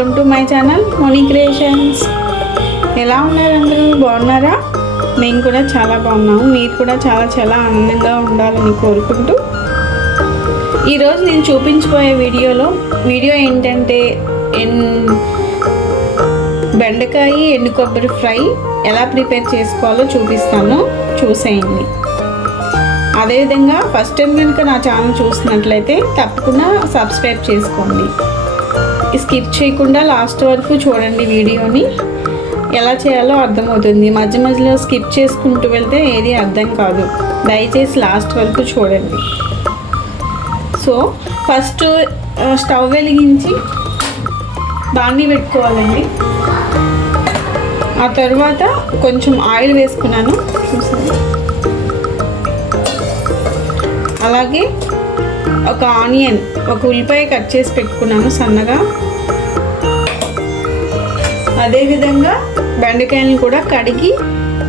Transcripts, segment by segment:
Welcome to my channel Moni creations. ఎలా ఉన్నారు అందరూ? బాగున్నారా? మేము కూడా చాలా బాగున్నాము. మీరు కూడా చాలా ఆనందంగా ఉండాలని కోరుకుంటూ ఈరోజు నేను చూపించబోయే వీడియో ఏంటంటే బెండకాయ ఎండు కొబ్బరి ఫ్రై ఎలా ప్రిపేర్ చేసుకోవాలో చూపిస్తాను, చూసేయండి. అదేవిధంగా ఫస్ట్ టైం కనుక నా ఛానల్ చూసినట్లయితే తప్పకుండా సబ్స్క్రైబ్ చేసుకోండి. స్కిప్ చేయకుండా లాస్ట్ వరకు చూడండి. వీడియోని ఎలా చేయాలో అర్థమవుతుంది. మధ్యలో స్కిప్ చేసుకుంటూ వెళ్తే ఏది అర్థం కాదు. దయచేసి లాస్ట్ వరకు చూడండి. సో ఫస్ట్ స్టవ్ వెలిగించి బాండీ పెట్టుకోవాలండి. ఆ తర్వాత కొంచెం ఆయిల్ వేసుకున్నాను చూసాను. అలాగే ఒక ఆనియన్, ఒక ఉల్లిపాయ కట్ చేసి పెట్టుకున్నాను సన్నగా. అదేవిధంగా బెండకాయలను కూడా కడిగి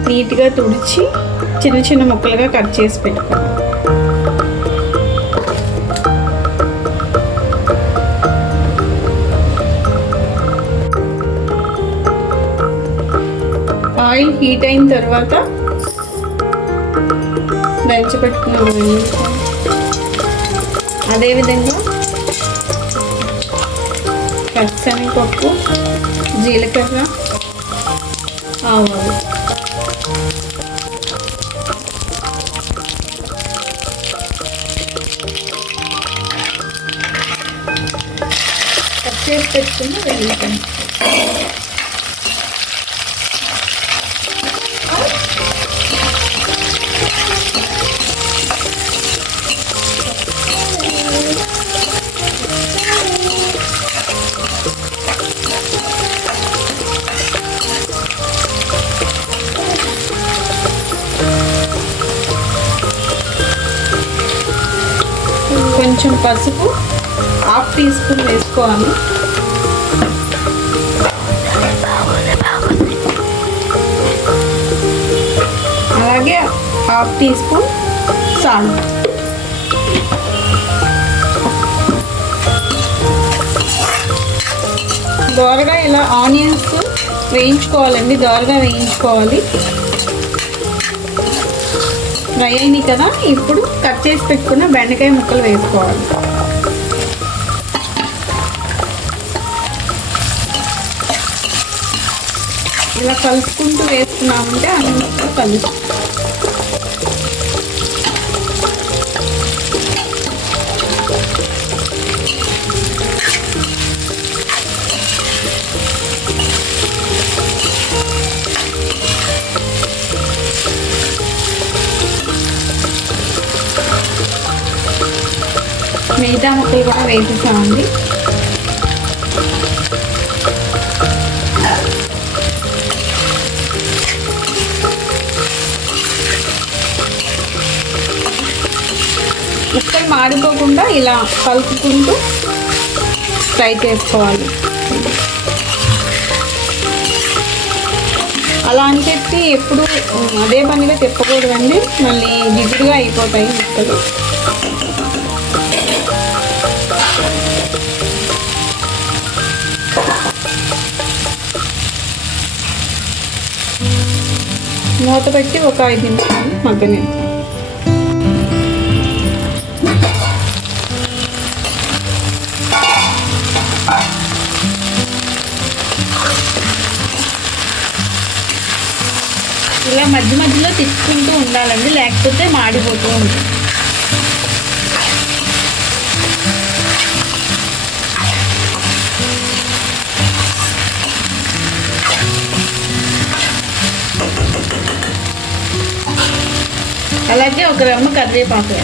నీట్గా తుడిచి చిన్న ముక్కలుగా కట్ చేసి పెట్టుకున్నాను. ఆయిల్ హీట్ అయిన తర్వాత దంచి పెట్టుకున్నాను. అదేవిధంగా పచ్చిశనగపప్పు, జీలకర్ర, ఆవాలు, కట్ చేసి పెట్టుకుని వేయించండి. కొంచెం పసుపు 1/2 టీ స్పూన్ వేసుకోవాలి. అలాగే 1/2 టీ స్పూన్ సాల్ట్. దోరగా ఇలా ఆనియన్స్ వేయించుకోవాలండి, దోరగా వేయించుకోవాలి. ఫ్రై అయినాయి కదా, ఇప్పుడు కట్ చేసి పెట్టుకున్న బెండకాయ ముక్కలు వేసుకోవాలి. ఇలా కలుపుకుంటూ వేసుకున్నామంటే అన్ని ముక్కలు కలుసు. మిగతా ముక్కలు కూడా వేసేసామండి. ముక్కలు మాడిపోకుండా ఇలా కలుపుకుంటూ ఫ్రై చేసుకోవాలి. అలా అని చెప్పి ఎప్పుడు అదే పనిగా తిప్పకూడదండి, మళ్ళీ జిగురుగా అయిపోతాయి ముక్కలు. మూత పెట్టి ఒక 5 నిమిషాలు మగ్గనిద్దాం. ఇలా మధ్యలో తిప్పుకుంటూ ఉండాలండి, లేకపోతే మాడిపోతూ ఉంటుంది. అలాగే ఒక రెమ్మ కరివేపాకు.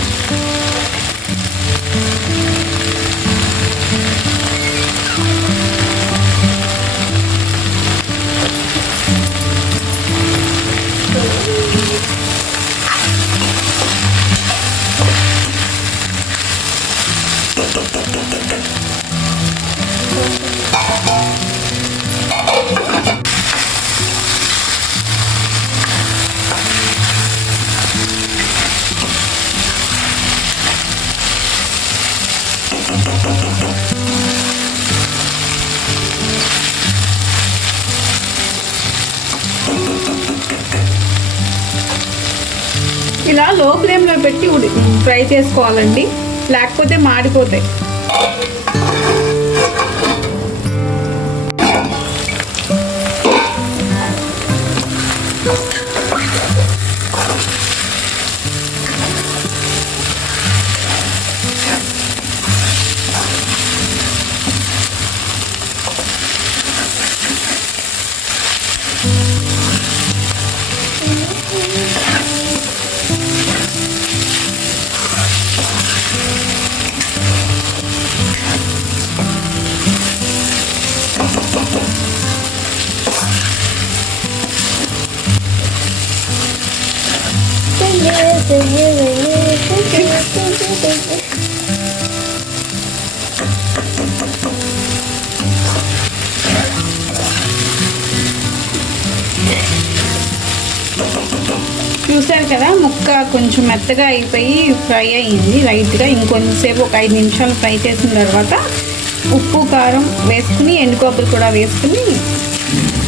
ఇలా లో ఫ్లేమ్లో పెట్టి ఫ్రై చేసుకోవాలండి, లేకపోతే మాడిపోతాయి. చూసారు కదా, ముక్క కొంచెం మెత్తగా అయిపోయి ఫ్రై అయ్యింది లైట్గా. ఇంకొంచెంసేపు ఒక 5 నిమిషాలు ఫ్రై చేసిన తర్వాత ఉప్పు కారం వేసుకుని ఎండు కొబ్బరి కూడా వేసుకుని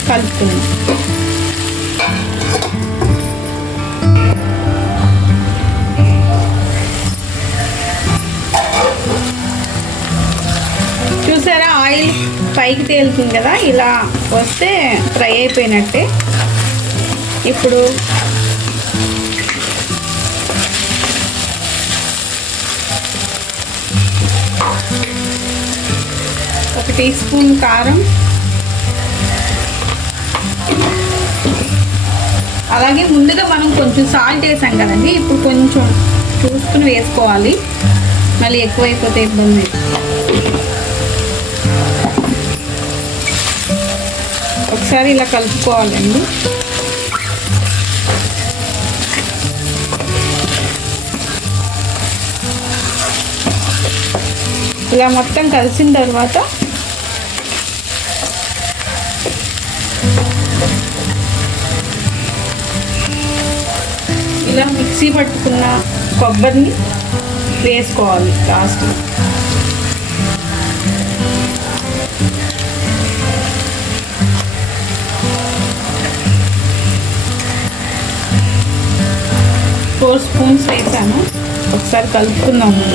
కలుపుకున్నాం. చూసారా, ఆయిల్ పైకి తేలుతుంది కదా, ఇలా వస్తే ఫ్రై అయిపోయినట్టే. ఇప్పుడు ఒక టీ స్పూన్ కారం, అలాగే ముందుగా మనం కొంచెం సాల్ట్ వేసాం కదండి, ఇప్పుడు కొంచెం చూసుకుని వేసుకోవాలి, మళ్ళీ ఎక్కువైపోతే ఇబ్బంది. ఒకసారి ఇలా కలుపుకోవాలండి. ఇలా మొత్తం కలిసిన తర్వాత ఇలా మిక్సీ పట్టుకున్న కొబ్బరిని వేసుకోవాలి లాస్ట్. ఫోర్ స్పూన్స్ వేసాను. ఒకసారి కలుపుకుందాము.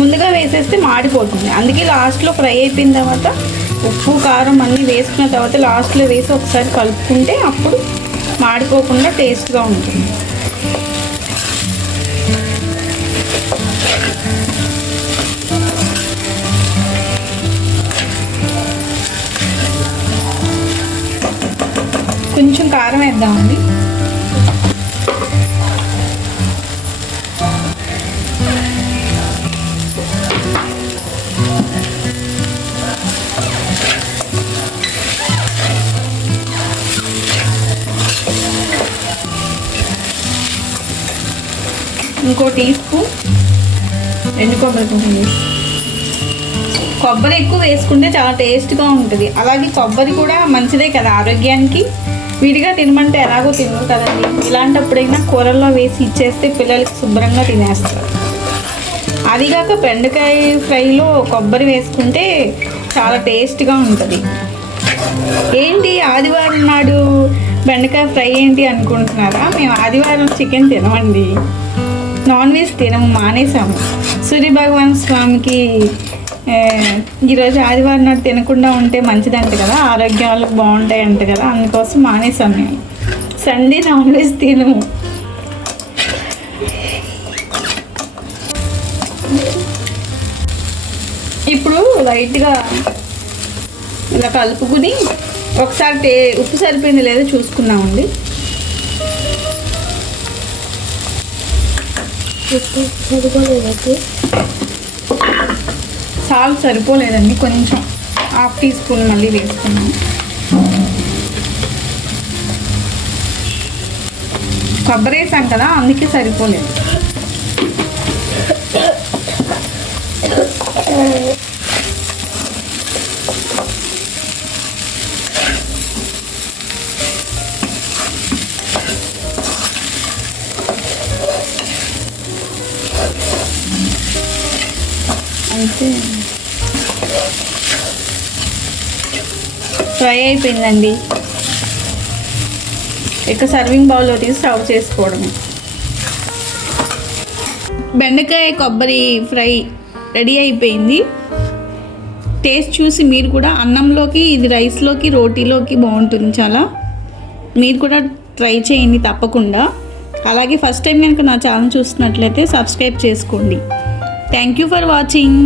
ముందుగా వేసేస్తే మాడిపోతుంది, అందుకే లాస్ట్లో ఫ్రై అయిపోయిన తర్వాత ఉప్పు కారం అన్నీ వేసుకున్న తర్వాత లాస్ట్లో వేసి ఒకసారి కలుపుకుంటే అప్పుడు మాడిపోకుండా టేస్ట్గా ఉంటుంది. కొంచెం కారం వేద్దామండి. ఇంకో టీ స్పూన్ ఎండు కొబ్బరి పొడి. కొబ్బరి ఎక్కువ వేసుకుంటే చాలా టేస్ట్గా ఉంటుంది. అలాగే కొబ్బరి కూడా మంచిదే కదా ఆరోగ్యానికి. విడిగా తినమంటే ఎలాగో తినరు కదండి, ఇలాంటప్పుడైనా కూరల్లో వేసి ఇచ్చేస్తే పిల్లలకి శుభ్రంగా తినేస్తారు. అదిగాక బెండకాయ ఫ్రైలో కొబ్బరి వేసుకుంటే చాలా టేస్ట్గా ఉంటుంది. ఏంటి ఆదివారం నాడు బెండకాయ ఫ్రై ఏంటి అనుకుంటున్నారా? మేము ఆదివారం చికెన్ తినమండి, నాన్ వెజ్ తినము, మానేసాము. సూర్య భగవాన్ స్వామికి ఈరోజు ఆదివారం నాడు తినకుండా ఉంటే మంచిదంట కదా, ఆరోగ్యాలు బాగుంటాయి అంట కదా, అందుకోసం మానేసాం మేము. సండే నాన్ వెజ్ తినము. ఇప్పుడు లైట్గా ఇలా కలుపుకుని ఒకసారి ఉప్పు సరిపోయింది లేదో చూసుకున్నామండి. సాల్ట్ సరిపోలేదండి, కొంచెం హాఫ్ టీ స్పూన్ మళ్ళీ వేసుకున్నాం. కొబ్బరి వేసాం కదా, అందుకే సరిపోలేదు. అయితే ఫ్రై అయిపోయిందండి. ఇక సర్వింగ్ బౌల్లో తీసి సర్వ్ చేసుకోవడమే. బెండకాయ కొబ్బరి ఫ్రై రెడీ అయిపోయింది. టేస్ట్ చూసి మీరు కూడా అన్నంలోకి, ఇది రైస్లోకి, రోటీలోకి బాగుంటుంది చాలా. మీరు కూడా ట్రై చేయండి తప్పకుండా. అలాగే ఫస్ట్ టైం కనుక నా ఛానల్ చూస్తున్నట్లయితే సబ్స్క్రైబ్ చేసుకోండి. Thank you for watching.